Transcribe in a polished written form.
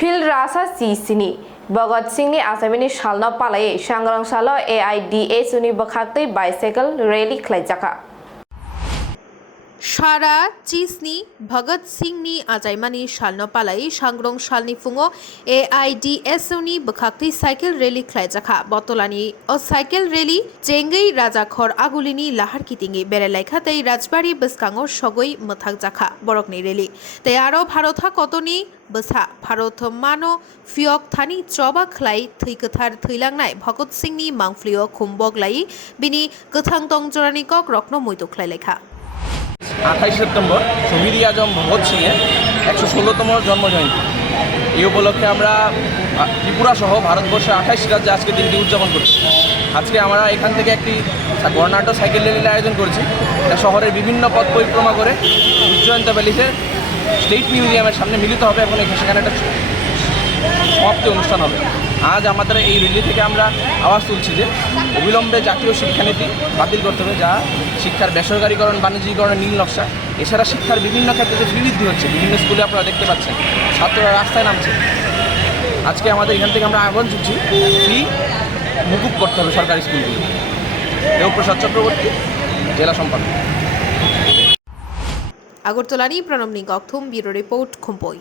Phil rasa sini Bwkhat singni Achaima sal Palaiwi Sangrongsalo AIDSO ni Bwkhaktwi bicycle rally khulaijakha. Shara Chisni Vaghat Singni Achaima sal Palaiwi Sangrongsalo fungo AIDSO ni Bwkhaktwi cycle rally khulaijakha. Botolani o cycle rally Chengai Rajakhor Agulini Lahar Kitingi Berelaikha tei Rajbari Bwskango Sogoi Mothakjakha Borokni rally. Tei aro Bharotha Kotoni Bwsa Bharot Mano Fiok Thani Choba Khlai Thৈkothar Thৈlangnai Bhagat Singni Mangflio Khumboglai Bini Gothang Tongjorani Kok Rokno Moito Khlailekha 28 September শহীদ আজম ভগৎ সিংয়ের 116তম জন্মজয়ন্তী। এই উপলক্ষে আমরা ত্রিপুরা সহ ভারতবর্ষের 28 রাজ্যে আজকে দিনটি উদযাপন করছি। আজকে আমরা এখান থেকে একটি বর্ণাঢ্য সাইকেল র্যালির আয়োজন করেছি। এটা শহরের বিভিন্ন পথ পরিক্রমা করে উজ্জয়ন্ত প্যালেসের স্টেট মিউজিয়ামের সামনে মিলিত হবে এবং সেখানে একটা সমাপ্তি অনুষ্ঠান হবে। আজ আমাদের এই র্যালি থেকে আমরা আওয়াজ তুলছি যে অবিলম্বে জাতীয় শিক্ষানীতি বাতিল করতে হবে, যা শিক্ষার বেসরকারীকরণ বাণিজ্যিকরণের নীল নকশা। এছাড়া শিক্ষার বিভিন্ন ক্ষেত্রে যে ফি বৃদ্ধি হচ্ছে, বিভিন্ন স্কুলে আপনারা দেখতে পাচ্ছেন ছাত্ররা রাস্তায় নামছে। আজকে আমাদের এখান থেকে আমরা আহ্বান তুলছি ফি মুকুব করতে হবে সরকারি স্কুলগুলো। দেবপ্রসাদ চক্রবর্তী, জেলা সম্পাদক। আগরতলানি প্রণব নিগম ব্যুরো রিপোর্ট খুম্পুই।